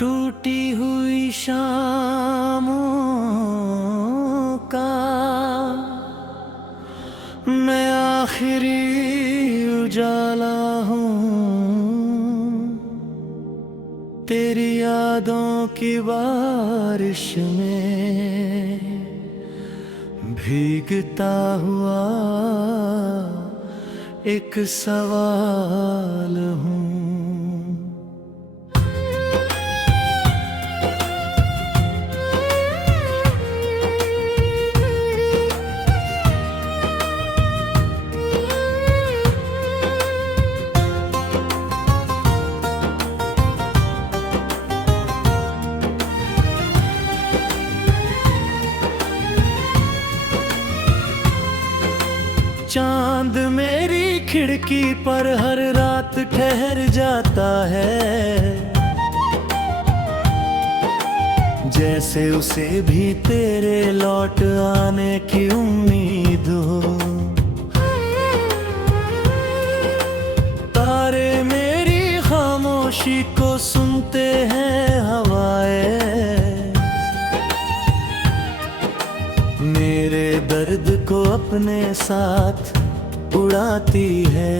टूटी हुई शामों का मैं आखिरी उजाला हूँ। तेरी यादों की बारिश में भीगता हुआ एक सवाल हूँ। चांद मेरी खिड़की पर हर रात ठहर जाता है, जैसे उसे भी तेरे लौट आने की उम्मीद हो। तारे मेरी खामोशी को सुनते हैं हवाएं, मेरे दर्द को अपने साथ उड़ाती है।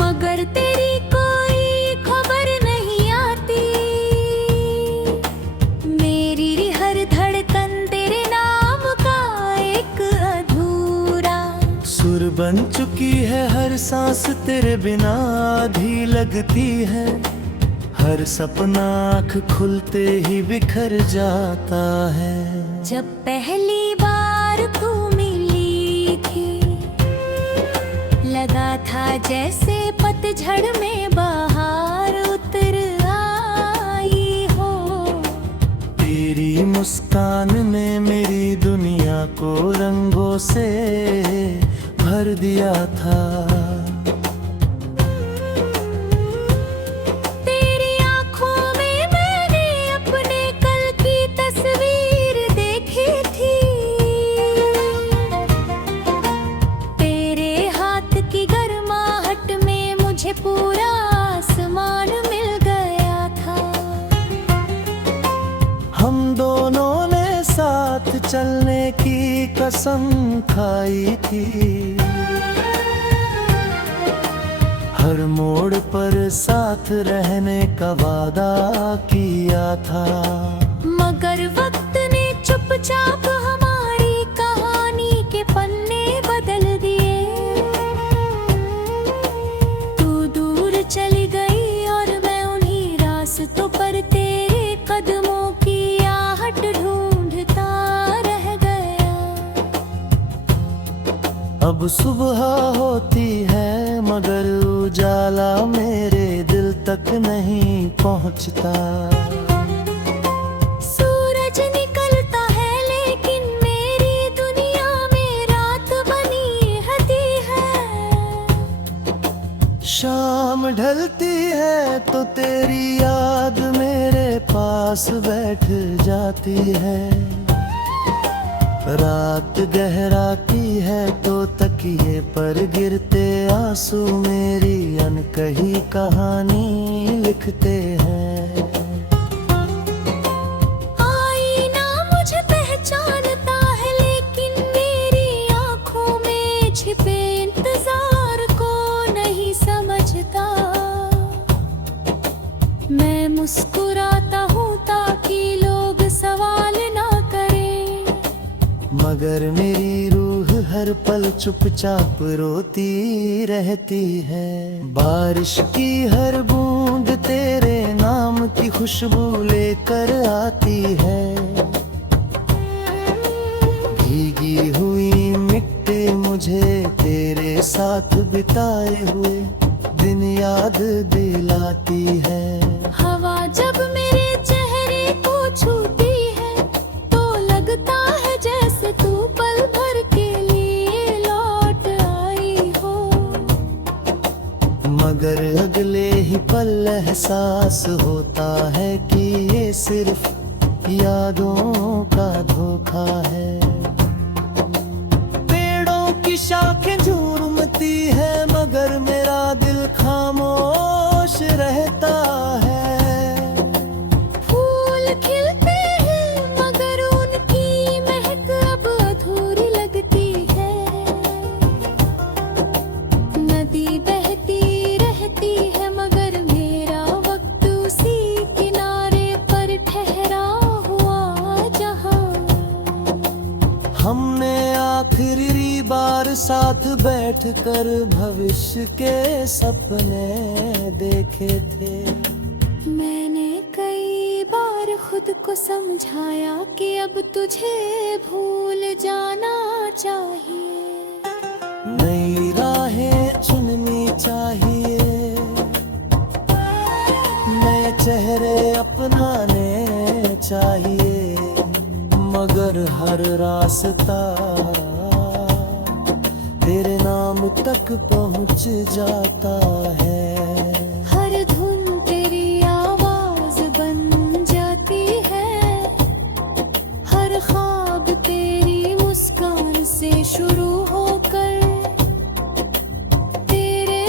मगर तेरी कोई खबर नहीं आती, मेरी हर धड़कन तेरे नाम का एक अधूरा सुर बन चुकी है हर सांस तेरे बिना आधी लगती है। हर सपना आँख खुलते ही बिखर जाता है। जब पहली बार तू मिली थी, लगा था जैसे पतझड़ में बाहर उतर आई हो। तेरी मुस्कान ने मेरी दुनिया को रंगों से भर दिया था। पूरा आसमान मिल गया था। हम दोनों ने साथ चलने की कसम खाई थी, हर मोड़ पर साथ रहने का वादा किया था। मगर वक्त ने चुपचाप हमारी कहानी के पन्ने बदल दिए। चली गई और मैं उन्हीं रास्तों पर तेरे कदमों की आहट ढूंढता रह गया। अब सुबह होती है मगर उजाला मेरे दिल तक नहीं पहुंचता। सूरज निकलता है लेकिन मेरी दुनिया में रात बनी रहती है। शाम ढलती है तो तेरी याद मेरे पास बैठ जाती है। रात गहराती है तो तकिए पर गिरते आंसू मेरी अनकही कहानी लिखते हैं। आईना मुझे पहचानता है लेकिन मेरी आंखों में छिपे इंतजार को नहीं समझता। मैं मुस्कुराता हूँ ताकि लोग सवाल ना करें, मगर मेरी रूह हर पल चुपचाप रोती रहती है। बारिश की हर बूंद तेरे नाम की खुशबू लेकर आती है। भीगी हुई मिट्टी मुझे तेरे साथ बिताए हुए दिन याद दिलाती है। हवा जब मेरे चेहरे को छूती है तो लगता है जैसे तू पल भर के लिए लौट आई हो। मगर अगले ही पल एहसास होता है कि ये सिर्फ यादों का धोखा है। पेड़ों की शाखें झूमती है मगर मेरा दिल खामोश रहता है। बैठकर भविष्य के सपने देखे थे। मैंने कई बार खुद को समझाया कि अब तुझे भूल जाना चाहिए। नई राहें चुननी चाहिए, नए चेहरे अपनाने चाहिए, मगर हर रास्ता तेरे नाम तक पहुंच जाता है। हर धुन तेरी आवाज बन जाती है, हर ख्वाब तेरी मुस्कान से शुरू होकर तेरे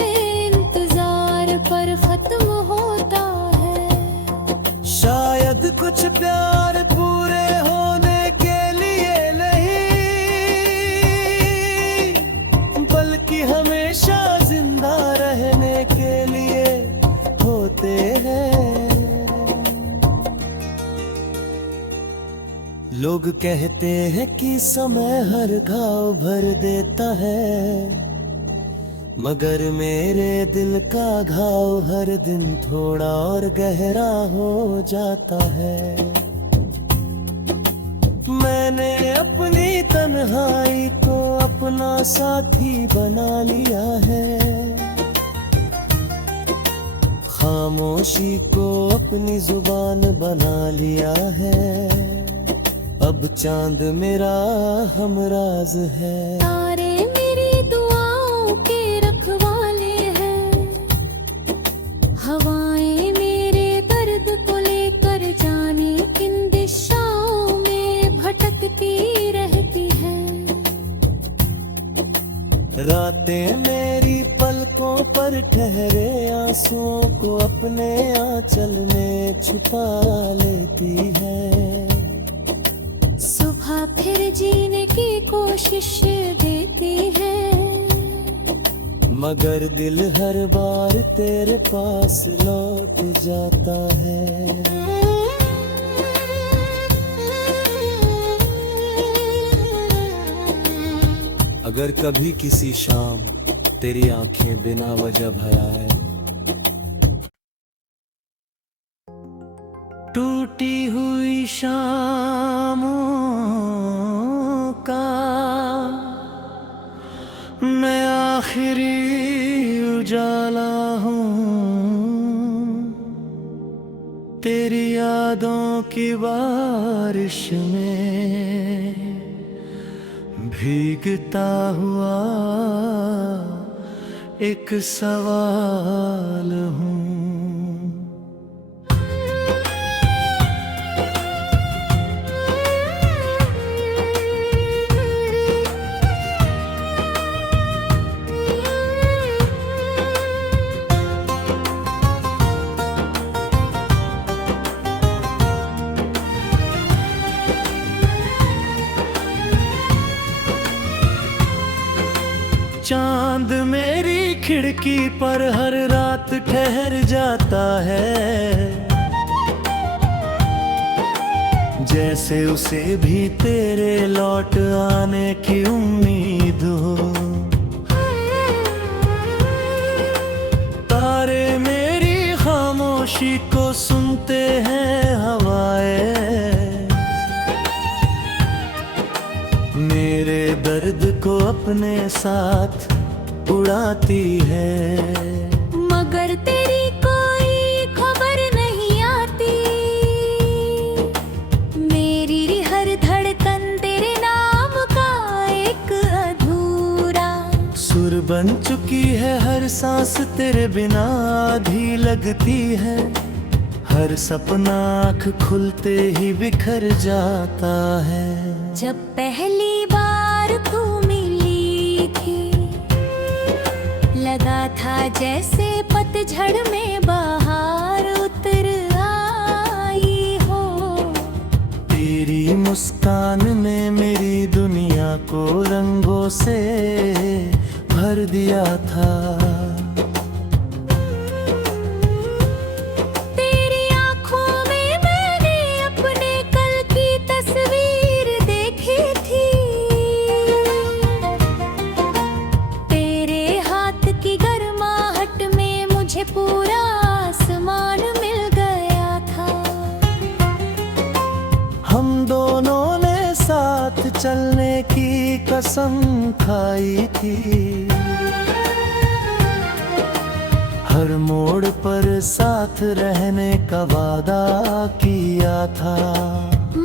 इंतजार पर खत्म होता है। शायद कुछ प्यार पूरे होने के लिए नहीं, बल्कि हमेशा जिंदा रहने के लिए होते हैं। लोग कहते हैं कि समय हर घाव भर देता है, मगर मेरे दिल का घाव हर दिन थोड़ा और गहरा हो जाता है। मैंने अपनी तन्हाई को अपना साथी बना लिया है, खामोशी को अपनी जुबान बना लिया है। अब चांद मेरा हमराज है। तारे मेरी दुआओं के रखवाले हैं, हवाएं मेरे दर्द को लेकर जाने किन दिशाओं में भटकती रहती हैं। रातें मेरी पलकों पर ठहरे आंसुओं को अपने आंचल में छुपा लेती है। सुबह फिर जीने की कोशिश देती है, मगर दिल हर बार तेरे पास लौट जाता है। अगर कभी किसी शाम तेरी आंखें बिना वजह भर आए, टूटी हुई शामों का मैं आखिरी उजाला हूँ, तेरी यादों की बारिश में भीगता हुआ एक सवाल हूँ। चांद मेरी खिड़की पर हर रात ठहर जाता है, जैसे उसे भी तेरे लौट आने की उम्मीद हो। तारे मेरी खामोशी को सुनते हैं हवाएं, मेरे दर्द को अपने साथ उड़ाती है। मगर तेरी कोई खबर नहीं आती, मेरी हर धड़कन तेरे नाम का एक अधूरा सुर बन चुकी है, हर सांस तेरे बिना आधी लगती है, हर सपना आँख खुलते ही बिखर जाता है। जब पहली बार तू मिली थी, लगा था जैसे पतझड़ में बाहर उतर आई हो। तेरी मुस्कान ने मेरी दुनिया को रंगों से भर दिया था। चलने की कसम खाई थी, हर मोड़ पर साथ रहने का वादा किया था।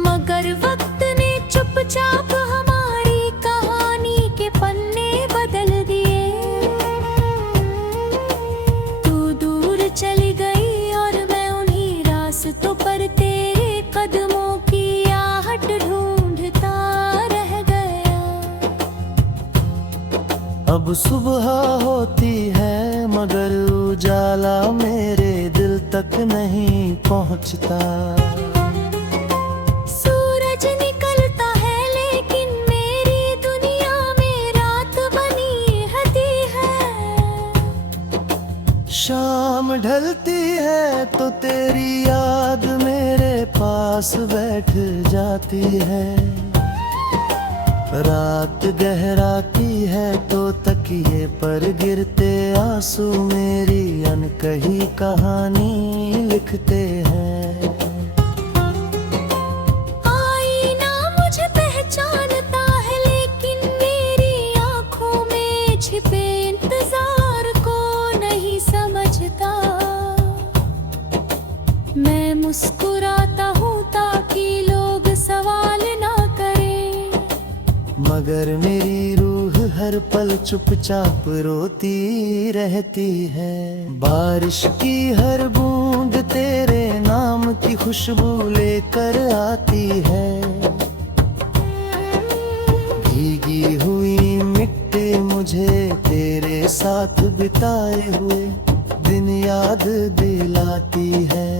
मगर वक्त ने चुपचाप हमारी कहानी के पन्ने बदल दिए। तू दूर चली गई और मैं उन्हीं रास्तों पर तेरे कदमों की आहट ढूंढता रह गया। अब सुबह होती है मगर उजाला मेरे दिल तक नहीं पहुंचता। सूरज निकलता है लेकिन मेरी दुनिया में रात बनी रहती है। शाम ढलती है तो तेरी याद मेरे पास बैठ जाती है। रात गहराती है तो तकिए पर गिरते आंसू मेरी अनकही कहानी लिखते हैं। आईना मुझे पहचानता है लेकिन मेरी आंखों में छिपे इंतजार को नहीं समझता। मैं मुस्कुराता हूँ ताकि लोग सवाल ना करें, मगर मेरी रूह हर पल चुपचाप रोती रहती है। बारिश की हर बूंद तेरे नाम की खुशबू लेकर आती है। भीगी हुई मिट्टी मुझे तेरे साथ बिताए हुए दिन याद दिलाती है।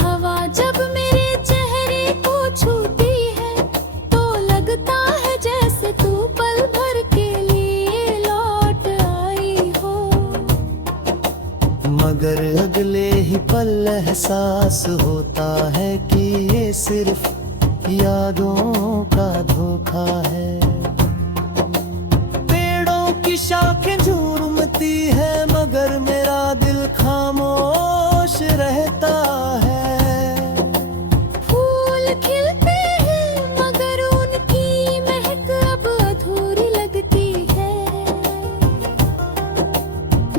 हवा जब मेरे चेहरे को छूती है तो लगता है जैसे तू पल भर के लिए लौट आई हो। मगर अगले ही पल एहसास होता है कि ये सिर्फ यादों का धोखा है। पेड़ों की शाखें झूमती है मगर मेरा दिल खामोश रहता है। फूल खिलते हैं मगर उनकी महक अब अधूरी लगती है।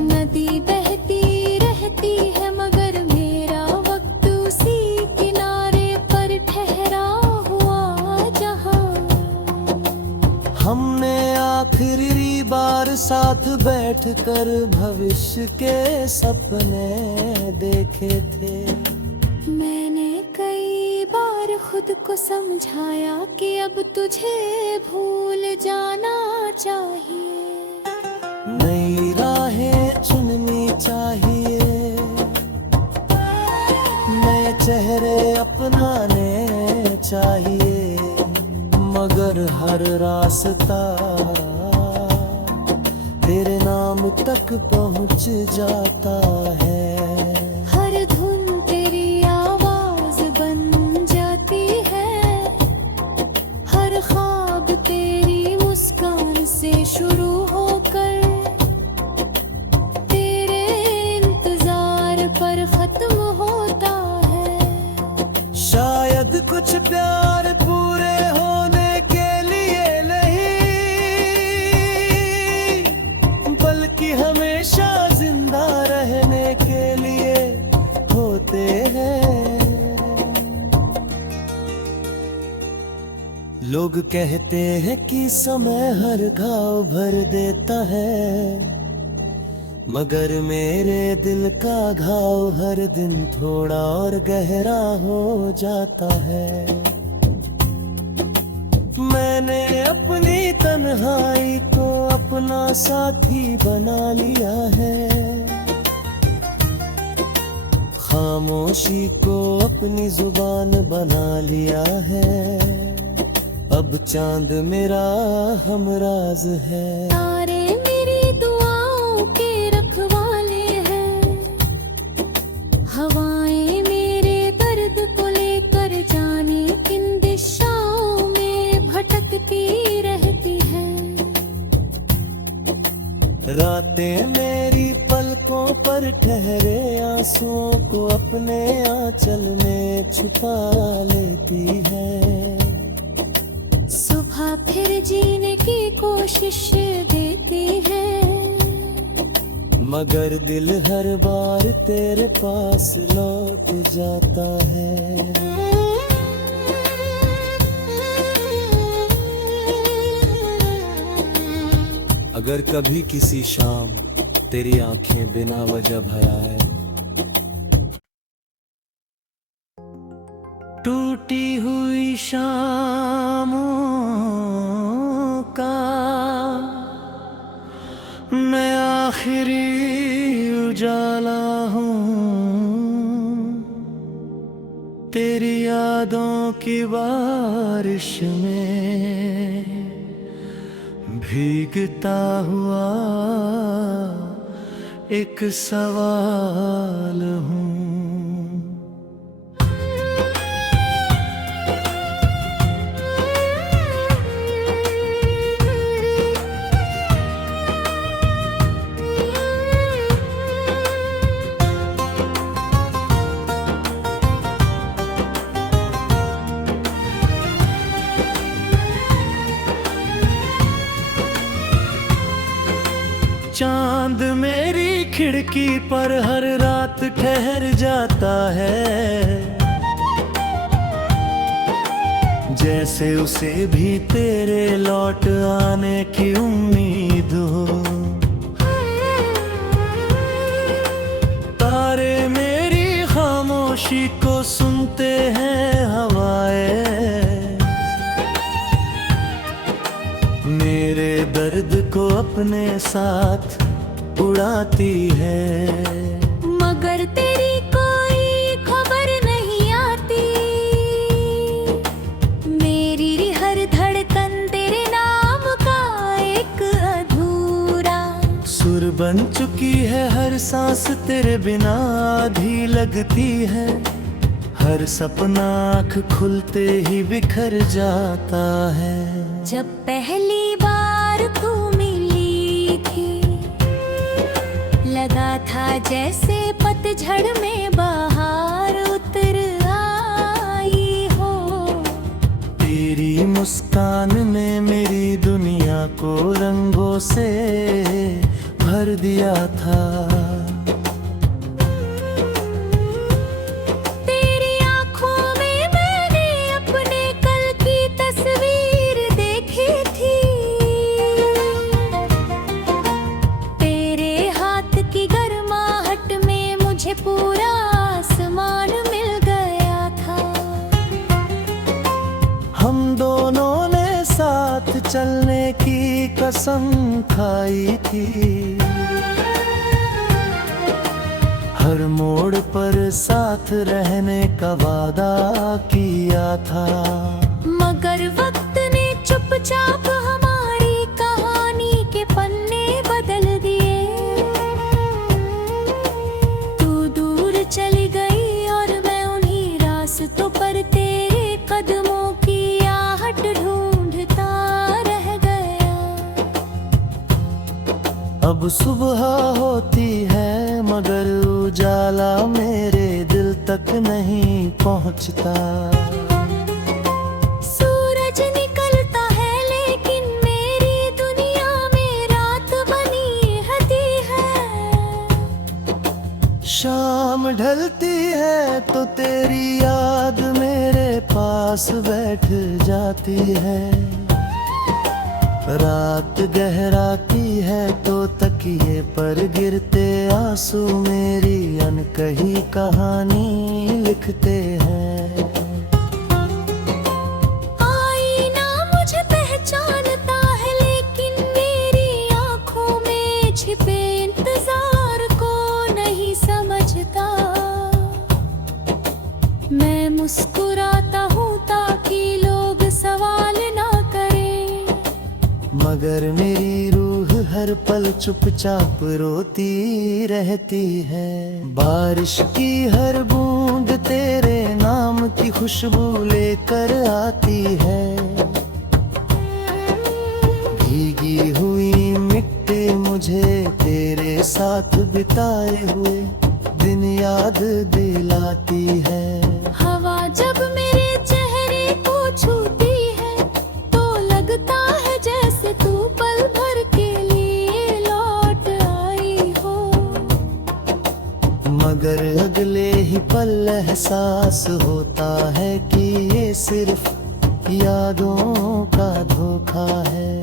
नदी बहती रहती है मगर मेरा वक्त उसी किनारे पर ठहरा हुआ जहां। हमने आखिरी बार साथ बैठकर भविष्य के सपने देखे थे। मैंने कई बार खुद को समझाया कि अब तुझे भूल जाना चाहिए। नई राहें चुननी चाहिए, नए चेहरे अपनाने चाहिए, मगर हर रास्ता तेरे नाम तक पहुंच जाता है। हर धुन तेरी आवाज बन जाती है, हर ख्वाब तेरी मुस्कान से शुरू होकर तेरे इंतजार पर खत्म होता है। शायद कुछ प्यार पूरे होने के लिए नहीं बल्कि हमेशा जिंदा रहने के लिए होते हैं। लोग कहते हैं कि समय हर घाव भर देता है, मगर मेरे दिल का घाव हर दिन थोड़ा और गहरा हो जाता है। मैंने अपनी तन्हाई को अपना साथी बना लिया है, खामोशी को अपनी जुबान बना लिया है। अब चांद मेरा हमराज है। तारे मेरी दुआओं के रखवाले हैं, हवाएं मेरे दर्द को लेकर जाने किन दिशाओं में भटकती रहती हैं। रातें मेरी पलकों पर ठहरे आंसुओं को अपने आंचल में छुपा लेती है। सुबह फिर जीने की कोशिश देती है, मगर दिल हर बार तेरे पास लौट जाता है। अगर कभी किसी शाम तेरी आंखें बिना वजह भर आए, टूटी हुई शामों का मैं आखिरी उजाला हूँ, तेरी यादों की बारिश में भीगता हुआ एक सवाल हूँ। चांद मेरी खिड़की पर हर रात ठहर जाता है, जैसे उसे भी तेरे लौट आने की उम्मीद हो। तारे मेरी खामोशी को सुनते हैं हवाएं, मेरे दर्द को अपने साथ उड़ाती है, मगर तेरी कोई खबर नहीं आती। मेरी हर धड़कन तेरे नाम का एक अधूरा सुर बन चुकी है, हर सांस तेरे बिना आधी लगती है, हर सपना आँख खुलते ही बिखर जाता है। जब पहली बार तू मिली थी, लगा था जैसे पतझड़ में बाहर उतर आई हो। तेरी मुस्कान ने मेरी दुनिया को रंगों से भर दिया था। पूरा आसमान मिल गया था। हम दोनों ने साथ चलने की कसम खाई थी, हर मोड़ पर साथ रहने का वादा किया था। मगर वक्त ने चुपचाप हमारी कहानी के पन्ने बदल दिए। चली गई और मैं उन्हीं रास्तों पर तेरे कदमों की आहट ढूंढता रह गया। अब सुबह होती है मगर उजाला मेरे दिल तक नहीं पहुंचता। सूरज निकलता है लेकिन मेरी दुनिया में रात बनी रहती है। शाम ढलती है तो तेरी याद मेरे पास बैठ जाती है, रात गहराती है तो तकिए पर गिरते आंसू मेरी अनकही कहानी लिखते हैं। आईना मुझे पहचानता है लेकिन मेरी आंखों में छिपे इंतजार को नहीं समझता। मैं मुस्कुराता हूँ ताकि लोग सवाल ना करें, मगर मेरी रूह हर पल चुपचाप रोती रहती है। बारिश की हर बूंद तेरे नाम की खुशबू लेकर आती है, भीगी हुई मिट्टी मुझे तेरे साथ बिताए हुए दिन याद दिलाती है। हवा जब मेरे चेहरे को छूती है तो पल एहसास होता है कि ये सिर्फ यादों का धोखा है।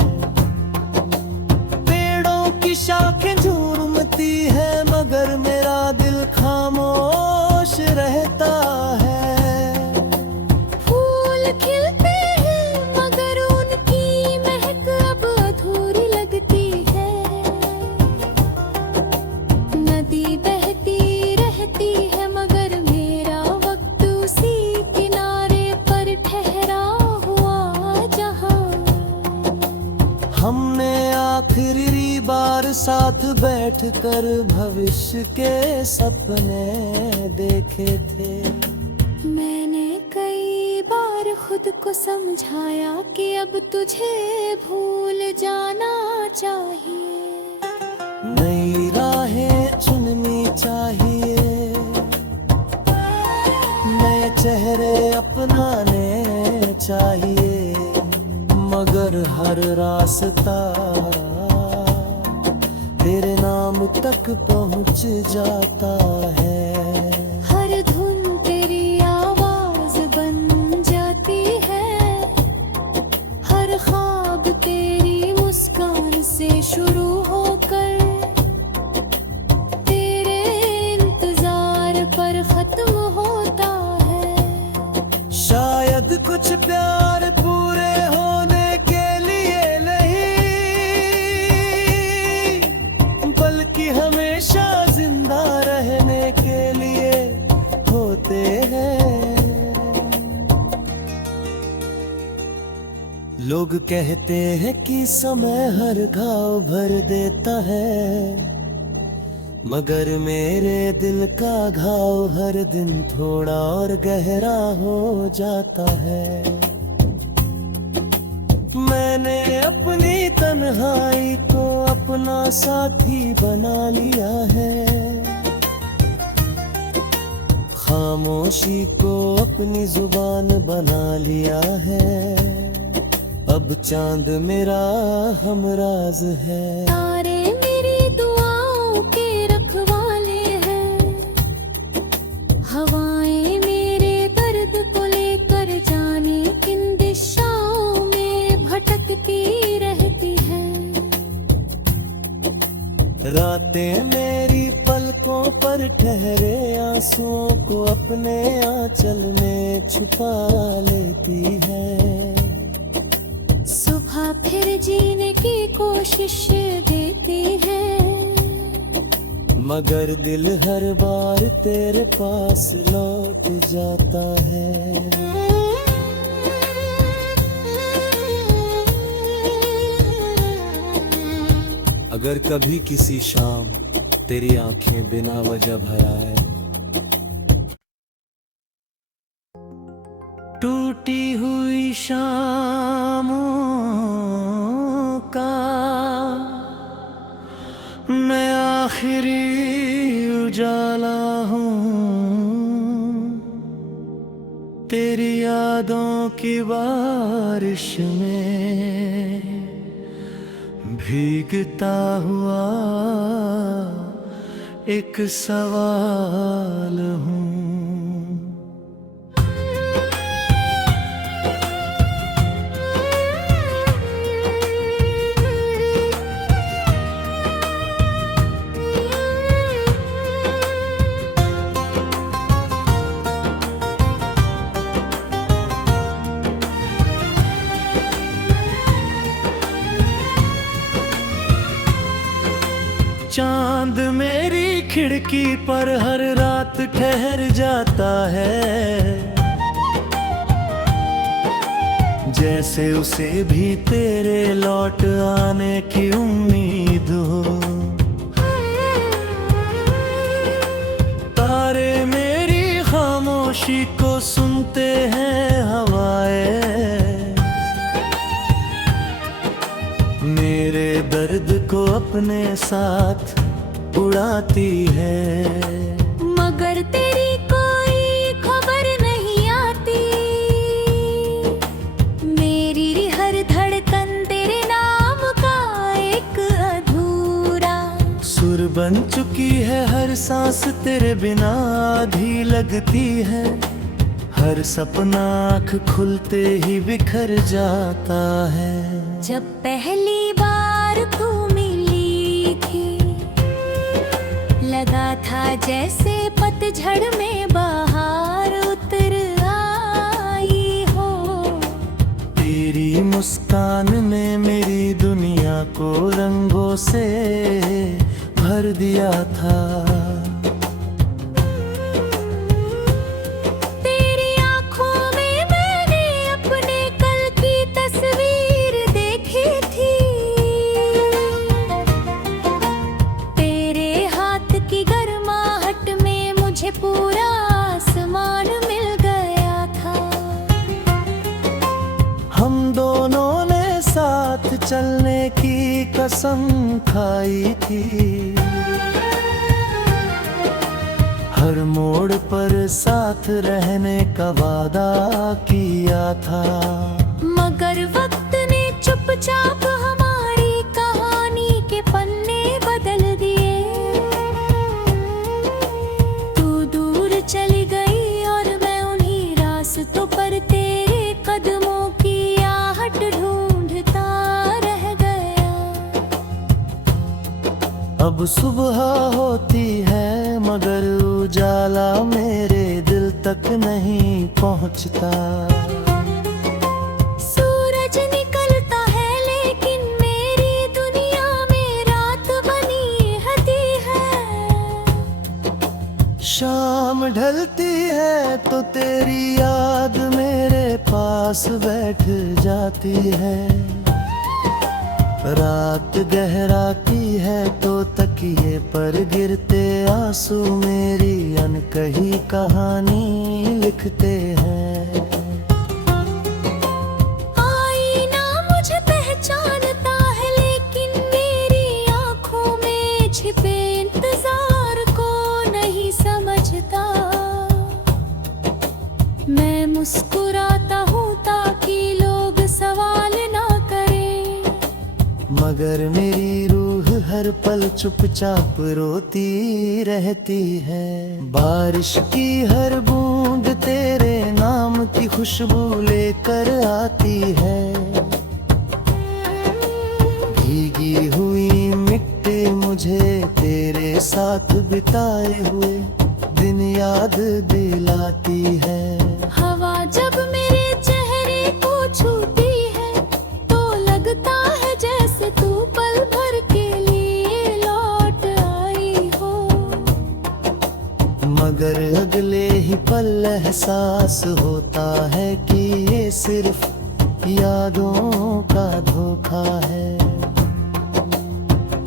पेड़ों की शाखें झूमती है मगर मेरा दिल खामोश रहता है। फूल खिलते हैं मगर उनकी महक अब अधूरी लगती है। नदी बहती रहती है मगर मेरा वक्त उसी किनारे पर ठहरा हुआ जहां। हमने आखिरी बार साथ बैठकर भविष्य के सपने देखे थे। मैंने कई बार खुद को समझाया कि अब तुझे भूल जाना चाहिए। नई राहें चुननी चाहिए, नए चेहरे अपनाने चाहिए, मगर हर रास्ता तेरे नाम तक पहुंच जाता है। हर धुन तेरी आवाज बन जाती है, हर ख्वाब तेरी मुस्कान से शुरू होकर तेरे इंतजार पर खत्म होता है। शायद कुछ प्यार पूरे होने के लिए नहीं बल्कि हमेशा जिंदा रहने के लिए होते हैं। लोग कहते हैं कि समय हर घाव भर देता है, मगर मेरे दिल का घाव हर दिन थोड़ा और गहरा हो जाता है। मैंने अपनी तन्हाई को अपना साथी बना लिया है, खामोशी को अपनी जुबान बना लिया है। अब चांद मेरा हमराज है। तारे मेरी दुआओं के रखवाले हैं, हवाएं मेरे दर्द को लेकर जाने किन दिशाओं में भटकती रहती हैं। रातें मेरी पलकों पर ठहरे आंसुओं को अपने आंचल में छुपा लेती है। सुबह फिर जीने की कोशिश देती है, मगर दिल हर बार तेरे पास लौट जाता है। अगर कभी किसी शाम तेरी आंखें बिना वजह भर आए, टूटी हुई शामों का मैं आखिरी उजाला हूँ, तेरी यादों की बारिश में भीगता हुआ एक सवाल हूँ। चांद मेरी खिड़की पर हर रात ठहर जाता है, जैसे उसे भी तेरे लौट आने की उम्मीद हो। तारे मेरी खामोशी को सुनते हैं हवाएं, मेरे दर्द को अपने साथ उड़ाती है। मगर तेरी कोई खबर नहीं आती, मेरी हर धड़कन तेरे नाम का एक अधूरा सुर बन चुकी है हर हर सांस तेरे बिना आधी लगती है, हर सपना आँख खुलते ही बिखर जाता है। जब पहली बार तू मिली थी, लगा था जैसे पतझड़ में बाहर उतर आई हो। तेरी मुस्कान ने मेरी दुनिया को रंगों से भर दिया था। तेरी आंखों में मैंने अपने कल की तस्वीर देखी थी। तेरे हाथ की गर्माहट में मुझे पूरा आसमान मिल गया था। हम दोनों ने साथ चलने की कसम खाई थी, हर मोड़ पर साथ रहने का वादा किया था। मगर वक्त ने चुपचाप हमारी कहानी के पन्ने बदल दिए। तू दूर चली गई और मैं उन्हीं रास्तों पर तेरे कदमों की आहट ढूंढता रह गया। अब सुबह होती है मगर उजाला मेरे दिल तक नहीं पहुंचता। सूरज निकलता है लेकिन मेरी दुनिया में रात बनी रहती है। शाम ढलती है तो तेरी याद मेरे पास बैठ जाती है। रात गहराती है तो तकिए पर गिरते आंसू मेरी अनकही कहानी लिखते हैं। आईना मुझे पहचानता है लेकिन मेरी आंखों में छिपे इंतजार को नहीं समझता। मैं मुस्कुराता हूँ ताकि लोग सवाल ना करें, मगर मेरी रूह हर पल चुपचाप रोती रहती है। बारिश की हर बूंद तेरे नाम की खुशबू लेकर आती है। भीगी हुई मिट्टी मुझे तेरे साथ बिताए हुए दिन याद दिलाती है। हवा जब मेरे चेहरे को छूती है तो लगता है जैसे तू पल भर के लिए लौट आई हो। मगर अगले ही पल एहसास होता है कि ये सिर्फ यादों का धोखा है।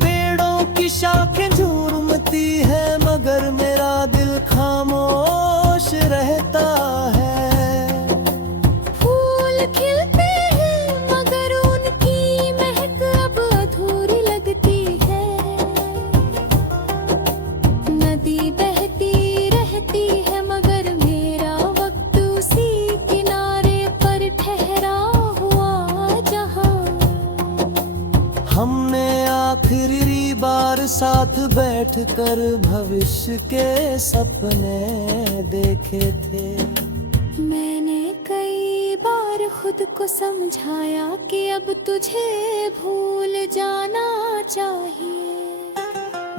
पेड़ों की शाखें झूमती है मगर मेरा दिल खामोश रहता है। फूल खिलते हैं मगर उनकी महक अब अधूरी लगती है। नदी बहती रहती है मगर मेरा वक्त उसी किनारे पर ठहरा हुआ जहां। हमने आखिरी बार साथ बैठकर भविष्य के सपने देखे थे। मैंने कई बार खुद को समझाया कि अब तुझे भूल जाना चाहिए।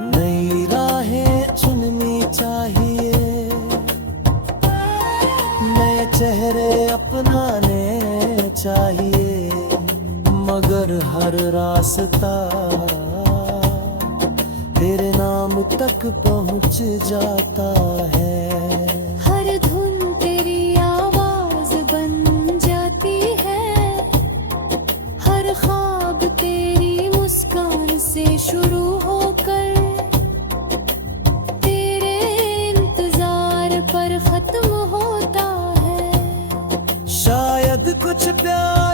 नई राहें चुननी चाहिए, नए चेहरे अपनाने चाहिए, मगर हर रास्ता तेरे नाम तक पहुंच जाता है। हर धुन तेरी आवाज बन जाती है, हर ख्वाब तेरी मुस्कान से शुरू होकर तेरे इंतजार पर खत्म होता है। शायद कुछ प्यार